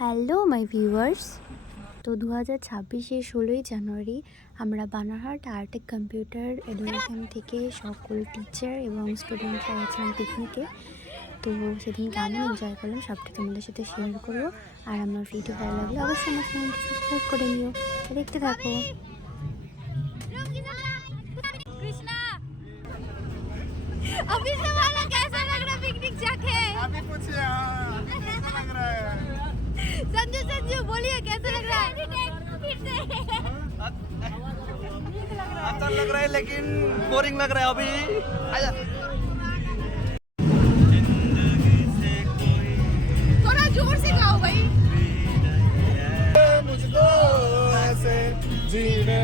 Hello my viewers. তো 2026-এর 16ই জানুয়ারি আমরা Banarhat আর্টেক computer education থেকে সকল টিচার এবং স্টুডেন্টরা গেছিলাম পিকনিকে। তো সেদিন কেমন এনজয় করলাম সবটা তোমাদের সাথে শেয়ার করবো। আর আমার ভিডিও ভালো লাগলে অবশ্যই আমার চ্যানেলটি সাবস্ক্রাইব করে নিও। দেখতে থাকো। अभी से वाला कैसा लग रहा है पिकनिक जाके? अभी पूछिए कैसा लग रहा है? संजू बोलिए कैसा लग रहा है? अच्छा लग रहा है लेकिन बोरिंग लग रहा है अभी। आजा। थोड़ा जोर से गाओ भाई। मुझको ऐसे जीने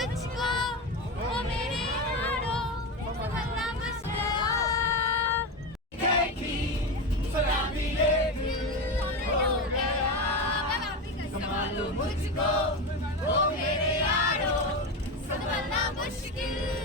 मुझको वो मेरे यारो संभलना मुझको हो गया संभालो मुझको वो मेरे यारो संभलना मुश्किल